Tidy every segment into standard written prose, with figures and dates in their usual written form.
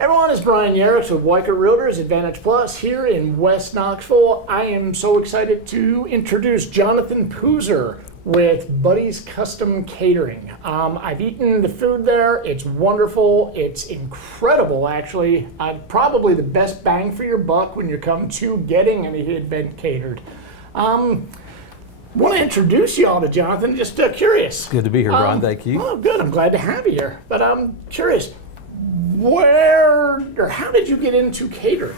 Everyone, it's Brian Yearicks with Weicker Realtors Advantage Plus here in West Knoxville. I am so excited to introduce Jonathon Pooser with Buddys Custom Catering. I've eaten the food there. It's wonderful. It's incredible, actually. Probably the best bang for your buck when you come to getting an event catered. Want to introduce you all to Jonathon. Just curious. Good to be here, Ron. Thank you. Oh, good. I'm glad to have you here. But I'm curious, where or how did you get into catering?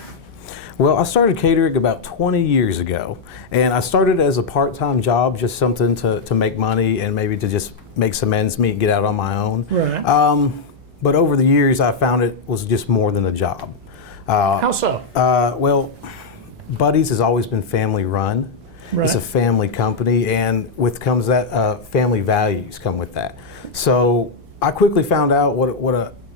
Well, I started catering about 20 years ago, and I started as a part-time job, just something to make money and maybe to just make some ends meet and get out on my own. Right. But over the years, I found it was just more than a job. How so? Well, Buddys has always been family run. Right. It's a family company, and with comes that family values come with that. So I quickly found out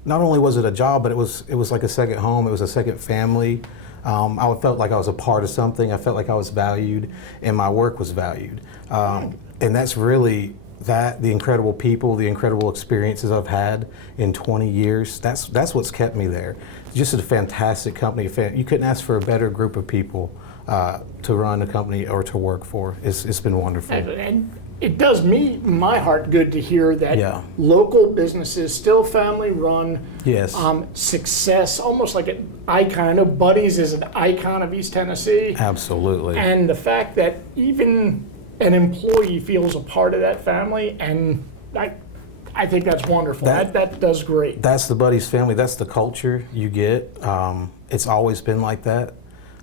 not only was it a job, but it was like a second home. It was a second family. I felt like I was a part of something. I felt like I was valued, and my work was valued. And that's really the incredible people, the incredible experiences I've had in 20 years. That's what's kept me there. Just a fantastic company. You couldn't ask for a better group of people to run a company or to work for. It's been wonderful. And it does my heart good to hear that local businesses, still family run, yes, success, almost like an icon. I know Buddys is an icon of East Tennessee. Absolutely. And the fact that even an employee feels a part of that family, and I think that's wonderful. That does great. That's the Buddys family. That's the culture you get. It's always been like that,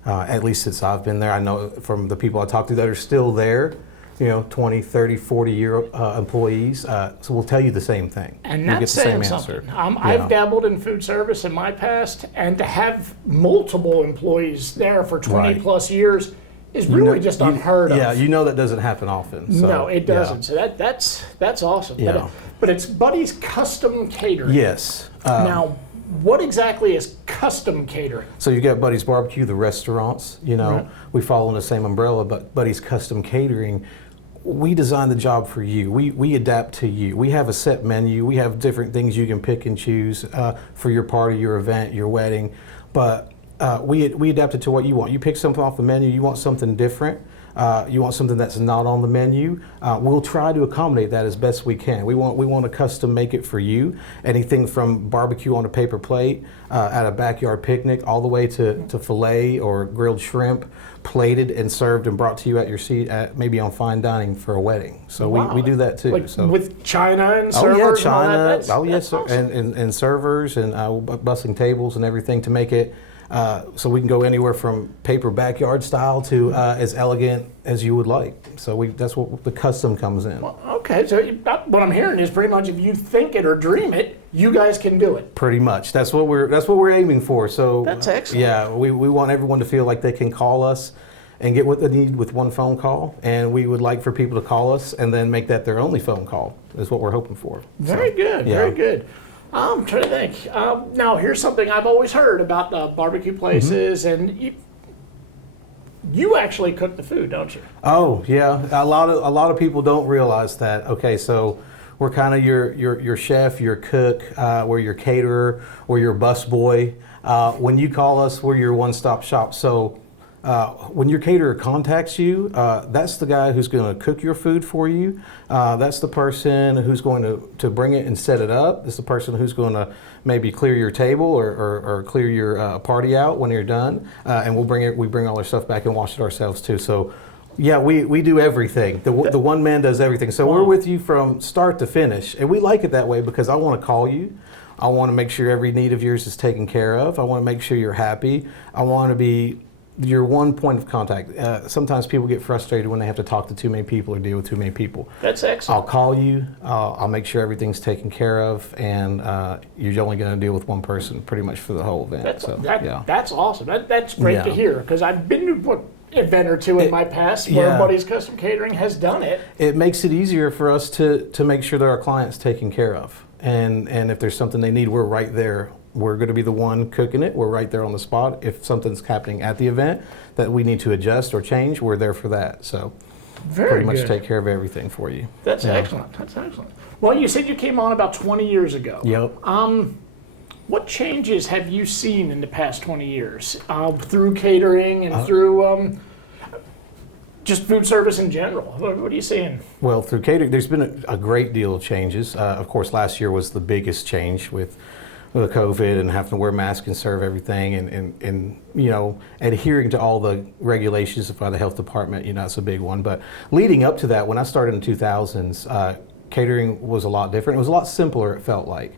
at least since I've been there. I know from the people I talk to that are still there, 20, 30, 40-year employees, so we'll tell you the same thing. And that's saying something. I've dabbled in food service in my past, and to have multiple employees there for 20 plus years is really just unheard of. Yeah, that doesn't happen often. So, no, it doesn't. So that's awesome. Yeah. But it's Buddys Custom Catering. Yes. Now, what exactly is custom catering? So you got Buddys Barbecue, the restaurants, Right. We fall in the same umbrella, but Buddys Custom Catering, we design the job for you. We adapt to you. We have a set menu. We have different things you can pick and choose for your party, your event, your wedding, but we adapt it to what you want. You pick something off the menu, you want something different, you want something that's not on the menu, we'll try to accommodate that as best we can. We want to custom make it for you. Anything from barbecue on a paper plate at a backyard picnic, all the way to filet or grilled shrimp, plated and served and brought to you at your seat, maybe on fine dining for a wedding. So we do that too. Like with china and Oh servers? yeah, china. And all that? Yes, sir. Awesome. And servers and bussing tables and everything to make it so we can go anywhere from paper backyard style to as elegant as you would like. So that's what the custom comes in. Well, okay, so what I'm hearing is pretty much if you think it or dream it, you guys can do it. Pretty much. That's what we're aiming for. So that's excellent. Yeah, we want everyone to feel like they can call us and get what they need with one phone call, and we would like for people to call us and then make that their only phone call is what we're hoping for. Very good, very good. I'm trying to think. Now, here's something I've always heard about the barbecue places, and you actually cook the food, don't you? Oh yeah, a lot of people don't realize that. Okay, so we're kind of your chef, your cook, we're your caterer, we're your busboy. When you call us, we're your one-stop shop. So when your caterer contacts you, that's the guy who's going to cook your food for you. That's the person who's going to bring it and set it up. It's the person who's going to maybe clear your table or clear your party out when you're done. And we bring all our stuff back and wash it ourselves too. So yeah, we do everything. The one man does everything. So we're with you from start to finish. And we like it that way because I want to call you. I want to make sure every need of yours is taken care of. I want to make sure you're happy. I want to be your one point of contact. Sometimes people get frustrated when they have to talk to too many people or deal with too many people. That's excellent. I'll call you, I'll make sure everything's taken care of, and you're only going to deal with one person pretty much for the whole event. That's awesome. That's great to hear, because I've been to an event or two in my past where Buddys Custom Catering has done it. It makes it easier for us to make sure that our client's taken care of. And if there's something they need, we're right there. We're going to be the one cooking it. We're right there on the spot. If something's happening at the event that we need to adjust or change, we're there for that. So pretty much take care of everything for you. That's excellent. That's excellent. Well, you said you came on about 20 years ago. Yep. What changes have you seen in the past 20 years through catering and through just food service in general? What are you seeing? Well, through catering, there's been a great deal of changes. Of course, last year was the biggest change with COVID and having to wear masks and serve everything, and you know, adhering to all the regulations by the health department. You know, it's a big one. But leading up to that, when I started in 2000s, catering was a lot different. It was a lot simpler, it felt like.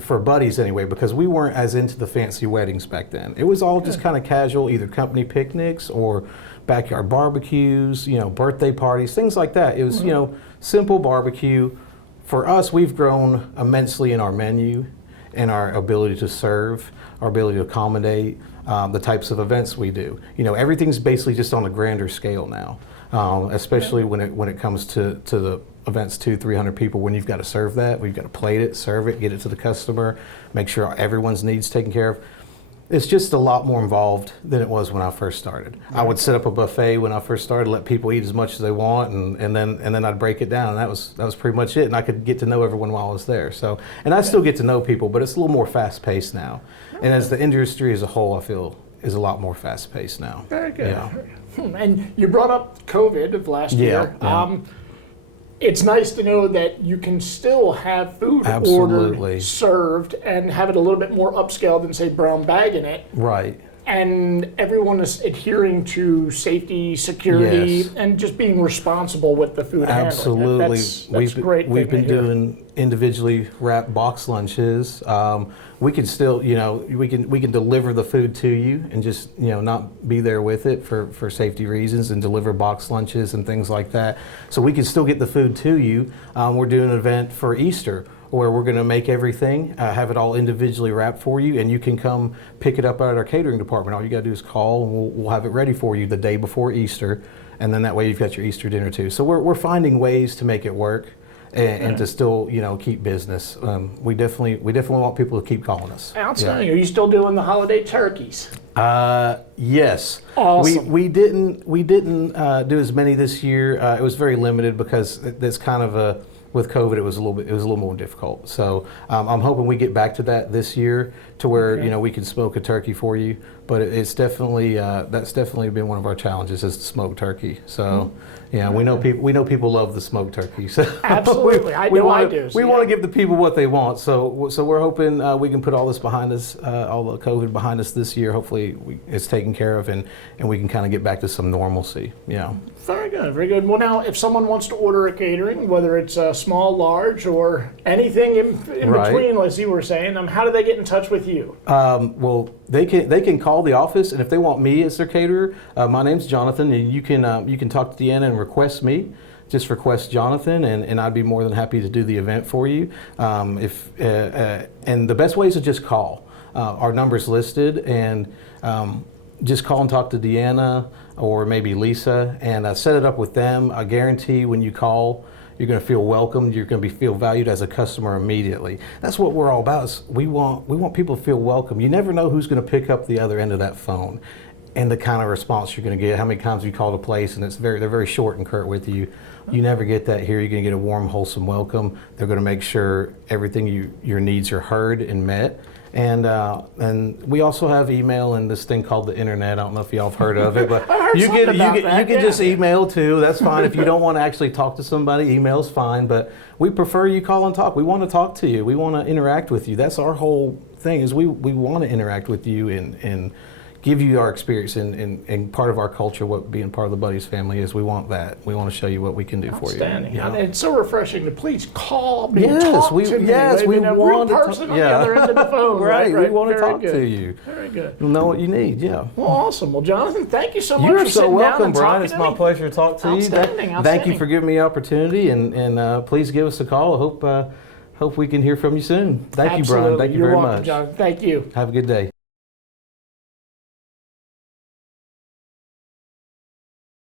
For Buddies anyway, because we weren't as into the fancy weddings back then. It was all just kind of casual, either company picnics or backyard barbecues, you know, birthday parties, things like that. It was, you know, simple barbecue. For us, we've grown immensely in our menu and our ability to serve, our ability to accommodate the types of events we do. You know, everything's basically just on a grander scale now, especially when it comes to the events 200-300 people. When you've got to serve that, we've got to plate it, serve it, get it to the customer, make sure everyone's needs taken care of. It's just a lot more involved than it was when I first started. I would set up a buffet when I first started, let people eat as much as they want, and then I'd break it down. And that was pretty much it. And I could get to know everyone while I was there. So, and I still get to know people, but it's a little more fast paced now. And as the industry as a whole, I feel is a lot more fast paced now. Very good. Yeah. And you brought up COVID of last year. Yeah. It's nice to know that you can still have food ordered, served, and have it a little bit more upscale than, say, brown bagging it. Right. And everyone is adhering to safety, security, and just being responsible with the food Absolutely. handling. That's great. We've been doing individually wrapped box lunches. We can still, you know, we can deliver the food to you and just, you know, not be there with it for safety reasons, and deliver box lunches and things like that. So we can still get the food to you. We're doing an event for Easter where we're going to make everything, have it all individually wrapped for you, and you can come pick it up at our catering department. All you got to do is call, and we'll have it ready for you the day before Easter, and then that way you've got your Easter dinner too. So we're finding ways to make it work and to still, you know, keep business. We definitely want people to keep calling us. Outstanding. Are you still doing the holiday turkeys? Yes. Awesome. We didn't do as many this year. It was very limited because that's kind of with COVID, it was a little more difficult. So I'm hoping we get back to that this year, to where you know, we can smoke a turkey for you. But it's definitely that's definitely been one of our challenges, is the smoked turkey. So yeah, we know people love the smoked turkey. So absolutely, I do. We want to give the people what they want. So we're hoping we can put all this behind us, all the COVID behind us this year. Hopefully it's taken care of, and we can kind of get back to some normalcy. Yeah. Very good, very good. Well, now, if someone wants to order a catering, whether it's small, large, or anything in between, as you were saying, how do they get in touch with you? Well, they can call the office, and if they want me as their caterer, my name's Jonathon, and you can talk to Deanna and request me. Just request Jonathon, and I'd be more than happy to do the event for you. And the best way is to just call. Our number's listed, and just call and talk to Deanna or maybe Lisa, and set it up with them. I guarantee when you call, you're going to feel welcomed. You're going to feel valued as a customer immediately. That's what we're all about. Is we want people to feel welcome. You never know who's going to pick up the other end of that phone, and the kind of response you're going to get. How many times you call a place and they're very short and curt with you. You never get that here. You're going to get a warm, wholesome welcome. They're going to make sure everything your needs are heard and met. And we also have email and this thing called the internet. I don't know if y'all have heard of it, but you can just email too. That's fine. If you don't want to actually talk to somebody, email's fine. But we prefer you call and talk. We want to talk to you. We want to interact with you. That's our whole thing. Is we want to interact with you and give you our experience and part of our culture, what being part of the Buddies family is. We want that. We want to show you what we can do for you. Outstanding. Yeah. It's so refreshing to please call me, yes, talk we, to me. Yes, we want a person on the other end of the phone. Right, we want to Very talk good. to you. Very good. You'll know what you need, yeah. Well, awesome. Well, Jonathon, thank you so much You're for so sitting welcome, down and Brian. talking It's to my me. pleasure to talk to you. Outstanding. Thank you for giving me the opportunity, and please give us a call. I hope we can hear from you soon. Thank you, Brian. Thank you You're very welcome, much. Jonathon. Thank you. Have a good day.